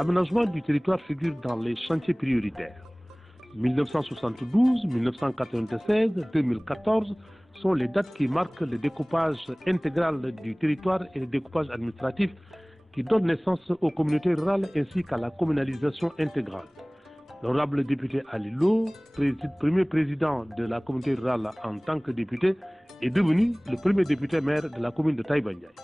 L'aménagement du territoire figure dans les chantiers prioritaires. 1972, 1996, 2014 sont les dates qui marquent le découpage intégral du territoire et le découpage administratif qui donne naissance aux communautés rurales ainsi qu'à la communalisation intégrale. L'honorable député Ali Lo, premier président de la communauté rurale en tant que député, est devenu le premier député maire de la commune de Taïba Ndiaye.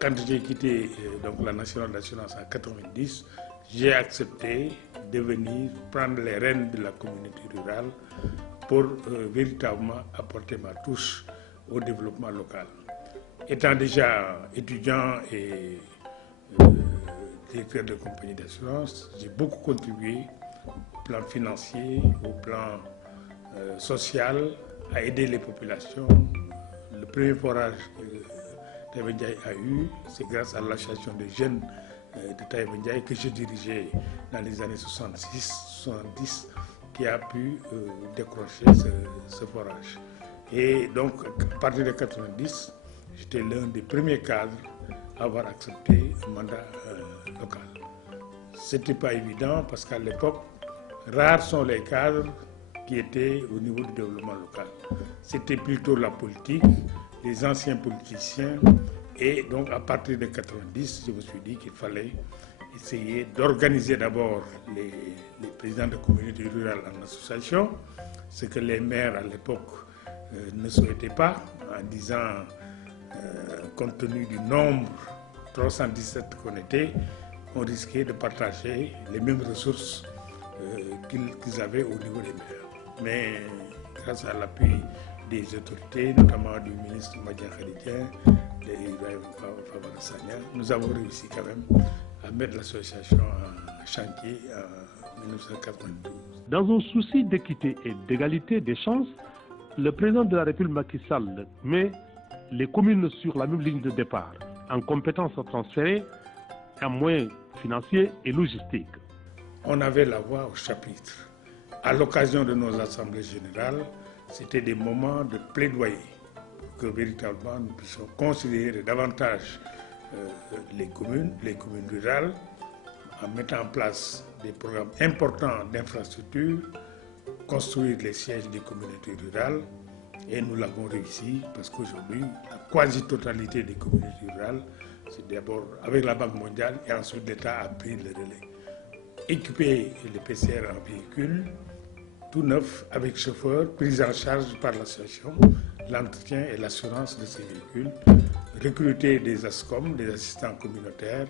Quand j'ai quitté donc, la nationale d'assurance en 1990, j'ai accepté de venir prendre les rênes de la communauté rurale pour véritablement apporter ma touche au développement local. Étant déjà étudiant et directeur de compagnie d'assurance, j'ai beaucoup contribué au plan financier, au plan social, à aider les populations. Le premier forage que Taïba Ndiaye a eu, c'est grâce à l'association des jeunes de Taïba Ndiaye que j'ai dirigé dans les années 66-70 qui a pu décrocher ce forage. Et donc, à partir de 1990, j'étais l'un des premiers cadres à avoir accepté un mandat local. Ce n'était pas évident parce qu'à l'époque, rares sont les cadres qui étaient au niveau du développement local. C'était plutôt la politique, les anciens politiciens. Et donc, à partir de 1990, je me suis dit qu'il fallait essayer d'organiser d'abord les présidents de communautés rurales en association, ce que les maires à l'époque ne souhaitaient pas, en disant, compte tenu du nombre 317 qu'on était, on risquait de partager les mêmes ressources qu'ils avaient au niveau des maires. Mais grâce à l'appui des autorités, notamment du ministre Madian Kharidien, nous avons réussi quand même à mettre l'association en chantier en 1992. Dans un souci d'équité et d'égalité des chances, le président de la République Macky Sall met les communes sur la même ligne de départ, en compétences transférées, en moyens financiers et logistiques. On avait la voix au chapitre. À l'occasion de nos assemblées générales, c'était des moments de plaidoyer pour que véritablement nous puissions considérer davantage les communes rurales en mettant en place des programmes importants d'infrastructures, construire les sièges des communautés rurales. Et nous l'avons réussi parce qu'aujourd'hui, la quasi-totalité des communautés rurales, c'est d'abord avec la Banque mondiale et ensuite l'État a pris le relais. Équiper les PCR en véhicules, tout neuf, avec chauffeur, pris en charge par l'association, l'entretien et l'assurance de ces véhicules, recruter des ASCOM, des assistants communautaires.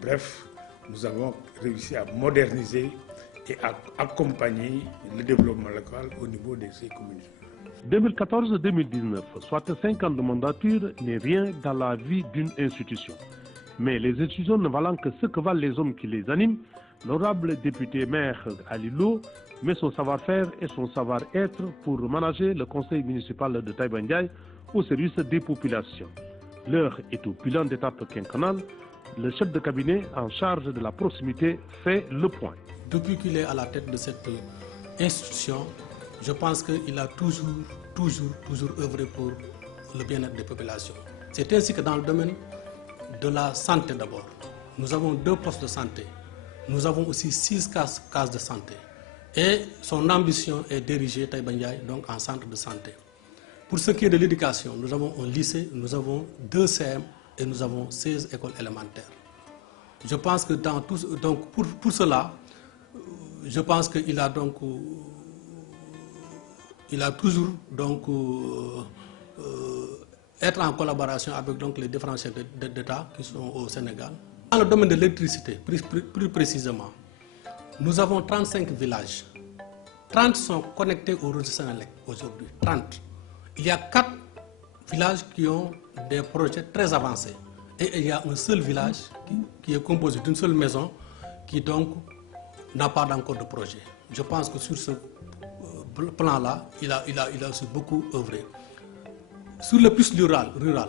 Bref, nous avons réussi à moderniser et à accompagner le développement local au niveau de ces communautés. 2014-2019, soit 5 ans de mandature, n'est rien dans la vie d'une institution. Mais les institutions ne valant que ce que valent les hommes qui les animent, l'honorable député maire Ali Lo met son savoir-faire et son savoir-être pour manager le conseil municipal de Taïba Ndiaye au service des populations. L'heure est au bilan d'étape quinquennale. Le chef de cabinet en charge de la proximité fait le point. Depuis qu'il est à la tête de cette institution, je pense qu'il a toujours œuvré pour le bien-être des populations. C'est ainsi que dans le domaine de la santé d'abord, nous avons 2 postes de santé. Nous avons aussi 6 cases de santé. Et son ambition est d'ériger Taïba Ndiaye donc en centre de santé. Pour ce qui est de l'éducation, nous avons un lycée, nous avons 2 CM et nous avons 16 écoles élémentaires. Je pense que dans tout, donc pour cela, je pense qu'il a donc toujours donc être en collaboration avec donc les différents chefs d'État qui sont au Sénégal. Dans le domaine de l'électricité, plus précisément, nous avons 35 villages. 30 sont connectés au réseau Sénélec aujourd'hui. 30. Il y a 4 villages qui ont des projets très avancés. Et il y a un seul village qui est composé d'une seule maison qui donc n'a pas encore de projet. Je pense que sur ce plan-là, il a aussi beaucoup œuvré. Sur le piste rural,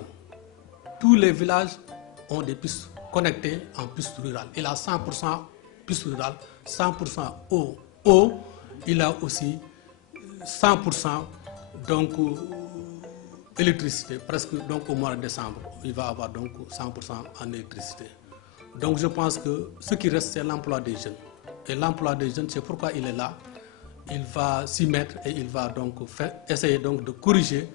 tous les villages ont des pistes connectées en piste rurale. Il a 100% piste rurale, 100% eau. Il a aussi 100% donc électricité. Presque donc au mois de décembre, il va avoir donc 100% en électricité. Donc je pense que ce qui reste, c'est l'emploi des jeunes. Et l'emploi des jeunes, c'est pourquoi il est là. Il va s'y mettre et il va donc essayer donc de corriger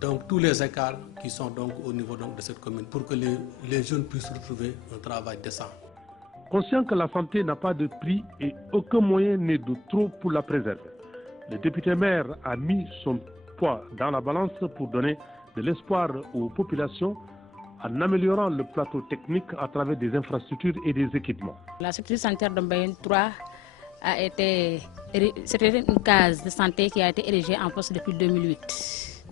donc tous les écarts qui sont donc au niveau donc de cette commune pour que les jeunes puissent retrouver un travail décent. Conscient que la santé n'a pas de prix et aucun moyen n'est de trop pour la préserver, le député maire a mis son poids dans la balance pour donner de l'espoir aux populations en améliorant le plateau technique à travers des infrastructures et des équipements. La structure sanitaire de Mbayène 3 c'était une case de santé qui a été érigée en poste depuis 2008.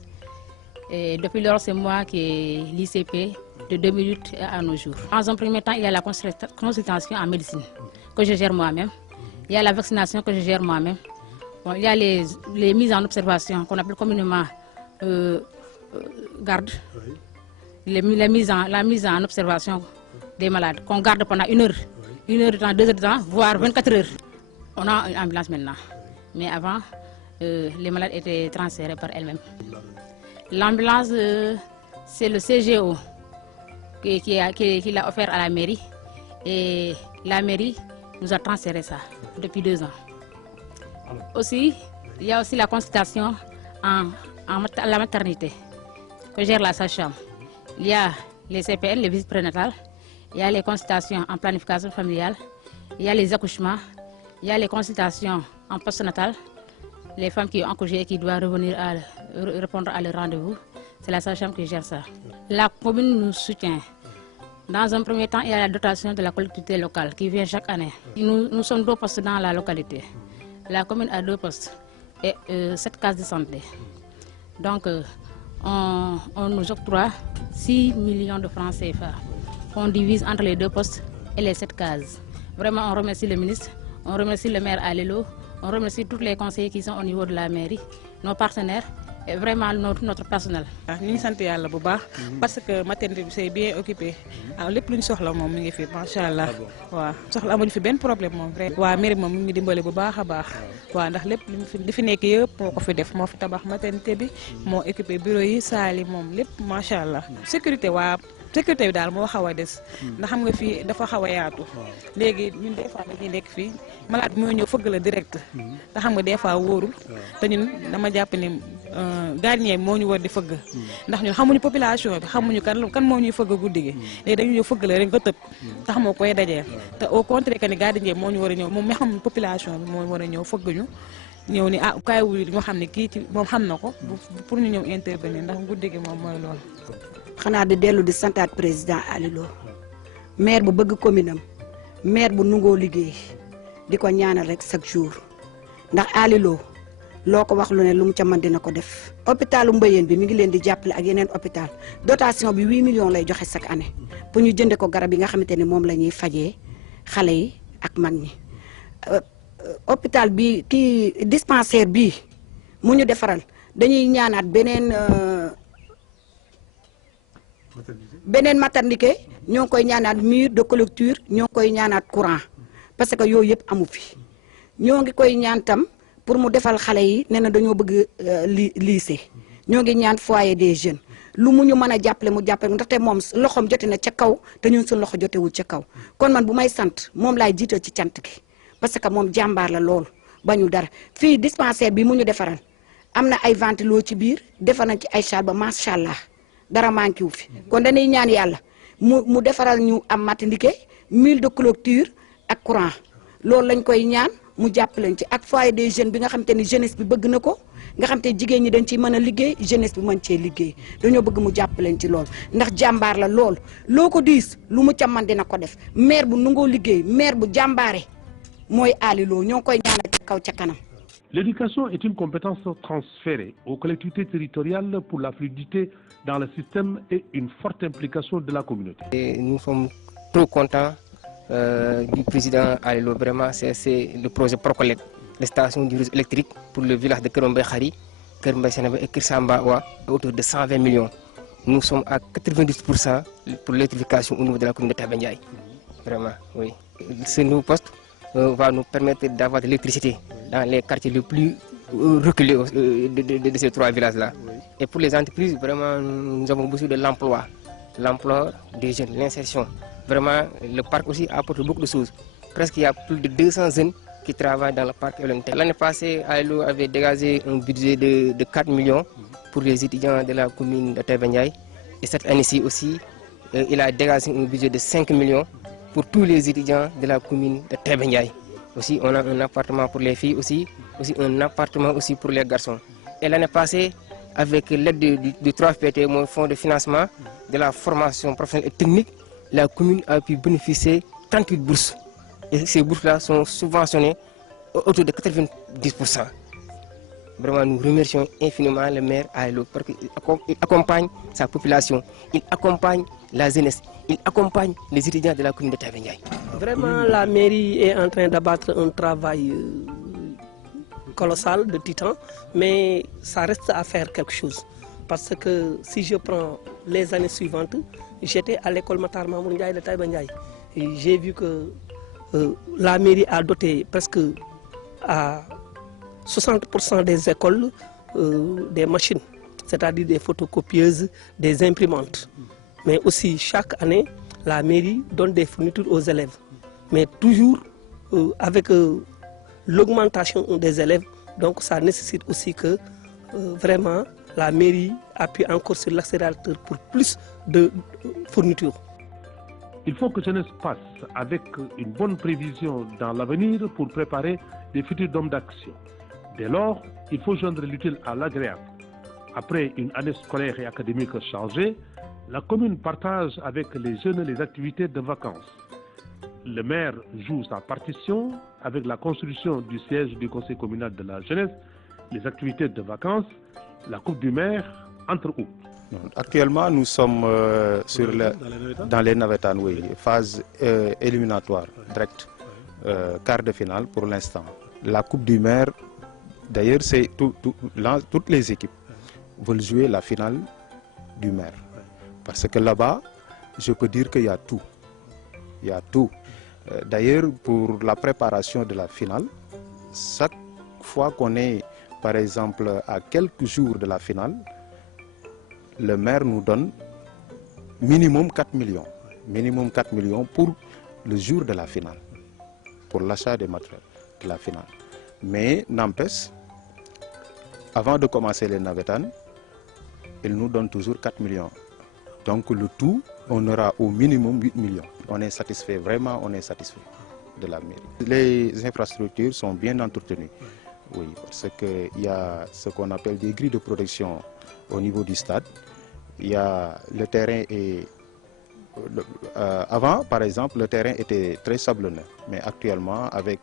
Et depuis lors, c'est moi qui ai l'ICP de 2008 à nos jours. Dans un premier temps, il y a la consultation en médecine que je gère moi-même. Il y a la vaccination que je gère moi-même. Bon, il y a les mises en observation qu'on appelle communément garde. La mise en observation des malades qu'on garde pendant 1 heure. 1 heure de temps, 2 heures de temps, voire 24 heures. On a une ambulance maintenant. Mais avant, les malades étaient transférés par elles-mêmes. L'ambulance, c'est le CGO qui l'a offert à la mairie. Et la mairie nous a transféré ça depuis 2 ans. Aussi, il y a aussi la consultation à la maternité que gère la sage-femme. Il y a les CPN, les visites prénatales, il y a les consultations en planification familiale, il y a les accouchements, il y a les consultations en postnatal, les femmes qui ont accouché et qui doivent revenir répondre à leur rendez-vous. C'est la sage-femme qui gère ça. La commune nous soutient. Dans un premier temps, il y a la dotation de la collectivité locale qui vient chaque année. Nous sommes 2 postes dans la localité. La commune a 2 postes et 7 cases de santé. Donc, on nous octroie 6 millions de francs CFA qu'on divise entre les 2 postes et les 7 cases. Vraiment, on remercie le ministre, on remercie le maire Alilo, on remercie tous les conseillers qui sont au niveau de la mairie, nos partenaires et vraiment notre personnel. Nous sommes très bu baax parce que maternité bi c'est bien occupé lépp lu ñu soxla moom mi ngi fi macha allah waaw soxla amuñu fi benn problème moom vrai waaw mairie moom mi ngi dimbale bu baax a baax waaw ndax lépp li fi nekk yëpp moo ko fi def moo fi tabax maternité bi moo occupé bureau yi saal yi moom lépp macha allah sécurité waa sécurité bi daal moo xaw a des ndax xam nga fii dafa xaw a yaatu léegi ñun des fois dañuy nekk fii malade mooy ñëw fëgg la direct te xam nga des fois wóorul te ñun dama jàpp ni gardien moo ñu war di fëgg ndax ñun xamuñu population bi xamuñu kan moo ñuy fëgg guddi gi léegi dañu ñëw fëgg la rek nga tëb tax moo koy dajee te au contraire que ni gardien moo ñu war a ñëw moom mi xam population bi moo war a ñëw fëgg ñu ñëw ni kaay wuyu ñoo xam ne kii ci moom xam na ko pour ñu ñëw intervenir ndax guddi gi moom mooy loolu. xanaa di dellu di santaat président Alilo maire bu bëgg commune am maire bu nungoo liggéey di ko ñaanal rek chaque jour ndax Alilo loo ko wax lu ne lu mu ca mën dina ko def. hôpitalu Mbayène bi mi ngi leen di jàppale ak yeneen hôpital dotation bi 8 millions lay joxe chaque année pour ñu jënde ko garab yi nga xamante ni moom la ñuy fajee xale yi ak mag ñi. hôpital bi kii dispensaire bii mu ñu defaral dañuy ñaanaat beneen maternité ñoo ngi koy ñaanaat mur de clôture ñoo ngi koy ñaanaat courant parce que yooyu yëpp amu fi ñoo ngi koy ñaan tam pour mu defal xale yi nee na dañoo bëgg lycée ñoo ngi ñaan foyer des jeunes lu mu ñu mën a jàppale mu jàppale ndaxte moom loxoom jote na ca kaw te ñun suñu loxo jotewul ca kaw kon man bu may sant moom laay jiital ci cant gi parce que moom jàmbaar la lool bañu dara fii dispensaire bi mu ñu defaral am na ay ventilo ci biir defar nañ ci ay salle ba macha allah dara manqué wu fi kon dañuy ñaan yàlla mu defaral ñu am maternité mur de clôture ak courant loolu lañ koy ñaan mu jàppaleñ ci ak foyer des jeunes bi nga xam te ni jeunesse bi bëgg na ko nga xam te jigéen ñi dañ ciy mën a liggéey jeunesse bi mën cee liggéey dañoo bëgg mu jàppaleñ ci loolu ndax jàmbaar la lool loo ko diis lu mu ca man dina ko def maire bu nangoo liggéey maire bu jàmbaare mooy Alilo ñoo ngi koy ñaanal ca kaw ca kanam. L'éducation est une compétence transférée aux collectivités territoriales pour la fluidité dans le système et une forte implication de la communauté. Et nous sommes trop contents du président Alilo. Vraiment, c'est le projet Procolec, la station du réseau électrique pour le village de Kerombe Khari, Kerombe Sénéba et Kirsamba Oua, à hauteur de 120 millions. Nous sommes à 90% pour l'électrification au niveau de la commune de Tabendiaï. Vraiment, oui. Ce nouveau poste va nous permettre d'avoir de l'électricité dans les quartiers les plus reculés de ces 3 villages-là. Et pour les entreprises, vraiment, nous avons besoin de l'emploi des jeunes, l'insertion. Vraiment, le parc aussi apporte beaucoup de choses. Presque il y a plus de 200 jeunes qui travaillent dans le parc élémentaire. L'année passée, ALO avait dégagé un budget de 4 millions pour les étudiants de la commune de Taïba Ndiaye. Et cette année-ci aussi, il a dégagé un budget de 5 millions pour tous les étudiants de la commune de Taïba Ndiaye. Aussi, on a un appartement pour les filles aussi un appartement aussi pour les garçons. Et l'année passée, avec l'aide du 3FPT, mon fonds de financement de la formation professionnelle et technique, la commune a pu bénéficier de 38 bourses. Et ces bourses-là sont subventionnées autour de 90%. Vraiment, nous remercions infiniment le maire ALO parce qu'il accompagne sa population, il accompagne la jeunesse, il accompagne les étudiants de la commune de Taïba Ndiaye. Vraiment, la mairie est en train d'abattre un travail colossal de titan, mais ça reste à faire quelque chose. Parce que si je prends les années suivantes, j'étais à l'école Matar Mamour Ndiaye de Taïba Ndiaye. Et j'ai vu que la mairie a doté presque à 60% des écoles des machines, c'est-à-dire des photocopieuses, des imprimantes. Mais aussi, chaque année, la mairie donne des fournitures aux élèves. Mais toujours avec l'augmentation des élèves, donc ça nécessite aussi que vraiment la mairie appuie encore sur l'accélérateur pour plus de fournitures. Il faut que jeunesse passe avec une bonne prévision dans l'avenir pour préparer des futurs hommes d'action. Dès lors, il faut joindre l'utile à l'agréable. Après une année scolaire et académique chargée, la commune partage avec les jeunes les activités de vacances. Le maire joue sa partition avec la construction du siège du conseil communal de la jeunesse, les activités de vacances, la coupe du maire, entre autres. Actuellement, nous sommes dans les navétanes, oui, phase éliminatoire, direct, quart de finale pour l'instant. La coupe du maire, d'ailleurs, c'est toutes les équipes veulent jouer la finale du maire. Parce que là-bas, je peux dire qu'il y a tout. Il y a tout. D'ailleurs, pour la préparation de la finale, chaque fois qu'on est, par exemple, à quelques jours de la finale, le maire nous donne minimum 4 millions. Minimum 4 millions pour le jour de la finale, pour l'achat des matériels de la finale. Mais n'empêche, avant de commencer les navétanes, il nous donne toujours 4 millions. Donc le tout, on aura au minimum 8 millions. On est satisfait, vraiment on est satisfait de la mairie. Les infrastructures sont bien entretenues. Oui, parce qu'il y a ce qu'on appelle des grilles de protection au niveau du stade. Il y a le terrain et avant, par exemple, le terrain était très sablonneux. Mais actuellement, avec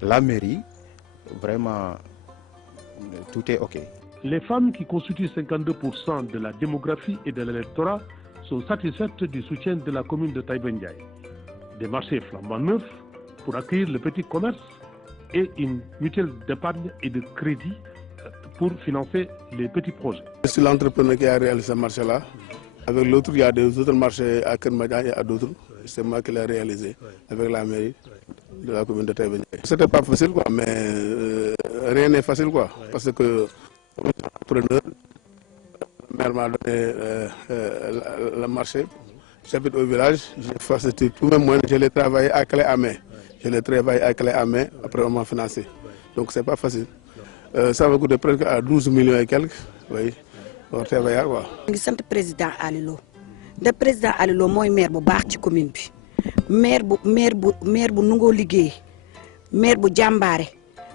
la mairie, vraiment, tout est OK. Les femmes qui constituent 52% de la démographie et de l'électorat sont satisfaites du soutien de la commune de Taïba Ndiaye. Des marchés flambant neufs pour accueillir le petit commerce et une mutuelle d'épargne et de crédit pour financer les petits projets. Je suis l'entrepreneur qui a réalisé ce marché-là. Avec l'autre, il y a des autres marchés à Kermadjan et à d'autres. C'est moi qui l'ai réalisé avec la mairie de la commune de Taïba Ndiaye. C'était pas facile, quoi, mais rien n'est facile, quoi, parce que l'entrepreneur, le maire m'a donné le marché. J'habite au village, j'ai fait tous mes moyens, je l'ai travaillé à clé à main. Je l'ai travaillé à clé à main, après on m'a financé. Donc c'est pas facile. Ça va coûter presque à 12 millions et quelques. Oui. ngi sant président Alilo da président Alilo mooy maire bu baax ci commune bi maire bu nungoo liggéey maire bu jàmbaare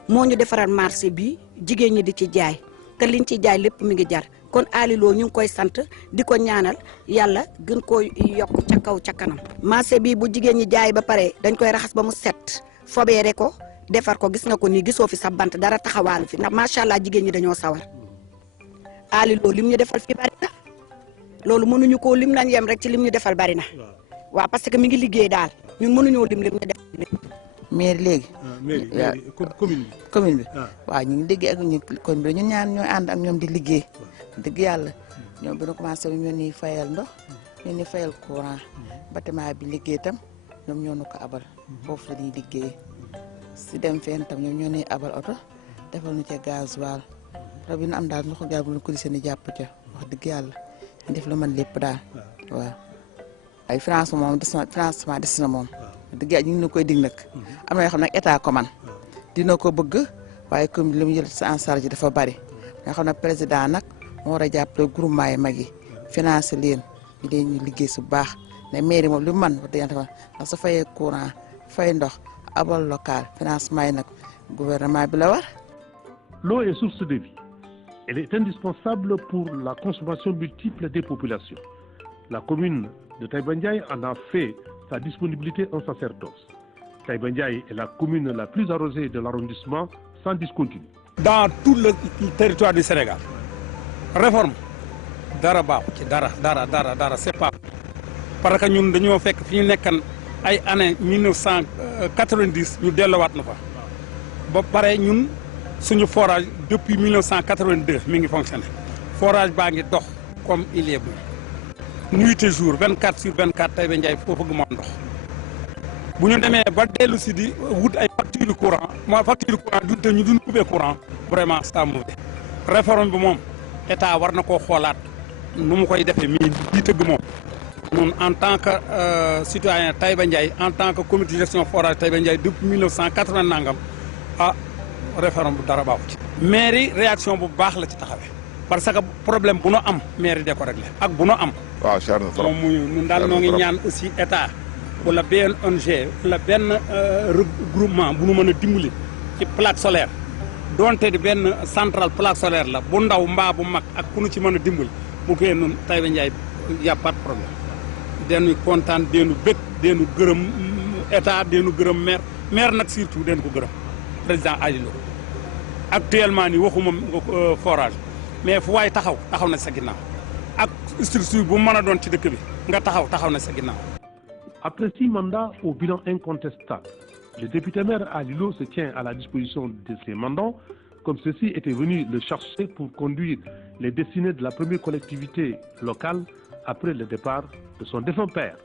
moo ñu defaral marché bi jigéen ñi di ci jaay te liñ ci jaay lépp mi ngi jar kon Alilo ñu ngi koy sant di ko ñaanal yàlla gën koo yokk ca kaw ca kanam. marché bi bu jigéen ñi jaay ba pare dañ koy raxas ba mu set fobeere ko defar ko gis nga ko nii gisoo fi sa bant dara taxawaalu fi ndax macha allah jigéen ñi dañoo sawar. Alilo lim ñu defal fi bari na loolu mënuñu koo lim nañ yem rek ci lim ñu defal bari na waaw parce que mi ngi liggéey daal ñun mënuñoo lim ñu def maire léegi commune bi waaw ñu ngi liggéey ak ñu commune bi ñun ñaan ñooy ànd ak ñoom di liggéey dëgg yàlla ñoom bi ñu commencé ñoo ñuy fayal ndox ñoo ñuy fayal courant bâtiment bi liggéey tam ñoom ñoo ñu ko abal foofu la ñuy liggéey si dem fenn tam ñoom ñoo ñuy abal oto defal ñu ca gasoil rabi na am daal ndox gaal bu ñu ko di seen i jàpp ca wax dëgg yàlla ñu def la man lépp daal waaw. ay financement moom financement des na moom dëgg yàlla ñu ngi koy dig nag am na yoo xam nag état ko man dina ko bëgg waaye comme li mu jël en charge dafa bari nga xam ne président nag moo war a jàppale groupement yi mag yi financé leen ñu leen ñu liggéey su baax ne mairie moom li mu mën wax dëgg yàlla ndax su fayee courant fay ndox abal local financement yi nag gouvernement bi la war. L'eau est source de vie. Elle est indispensable pour la consommation multiple des populations. La commune de Taïba Ndiaye en a fait sa disponibilité un sacerdoce. Taïba Ndiaye est la commune la plus arrosée de l'arrondissement sans discontinu. Dans tout le territoire du Sénégal, réforme dara baaxu ci dara c'est pas parce que ñun dañoo fekk fi ñu nekkan ay année 1990 ñu delluwaat na fa ba pare ñun suñu forage depuis 1982 mi ngi fonctionné forage baa ngi dox comme il est bon nuit et jour 24 sur 24 Taïba Ndiaye foofu gu moom ndox bu ñu demee ba dellu si di wut ay facture courant dunte ñu duñ coupé courant vraiment ça mauvais réforme bi moom état war na koo xoolaat nu mu koy defee mii di tëgg moom ñun en tant que citoyen Taïba Ndiaye en tant que comité de gestion forage Taïba Ndiaye depuis 1980 nangam réforme bu dara baaxu ci mairie réaction bu baax la ci taxawee parce que problème bu nu am mairie de ko réglé ak bu nu am waaw cher na trop moom muy ñun daal noo ngi ñaan aussi état wala benn ONG wala benn regroupement bu nu mën a dimbali ci plaque solaire donte di benn centrale plaque solaire la bu ndaw mbaa bu mag ak ku nu ci mën a dimbali bu koy nun Taïba Ndiaye y a pas de problème deenu kontaan deenu bëgg deenu gërëm état deenu gërëm maire nag surtout den ko gërëm président Alilo actuellement ni waxuma forage mais fu waay taxaw na sa ginnaaw ak structure bu mën a doon ci dëkk bi nga taxaw na sa ginnaaw. Après 6 mandats au bilan incontestable, le député maire Alilo se tient à la disposition de ses mandants, comme ceux-ci étaient venus le chercher pour conduire les destinées de la première collectivité locale après le départ de son défunt père.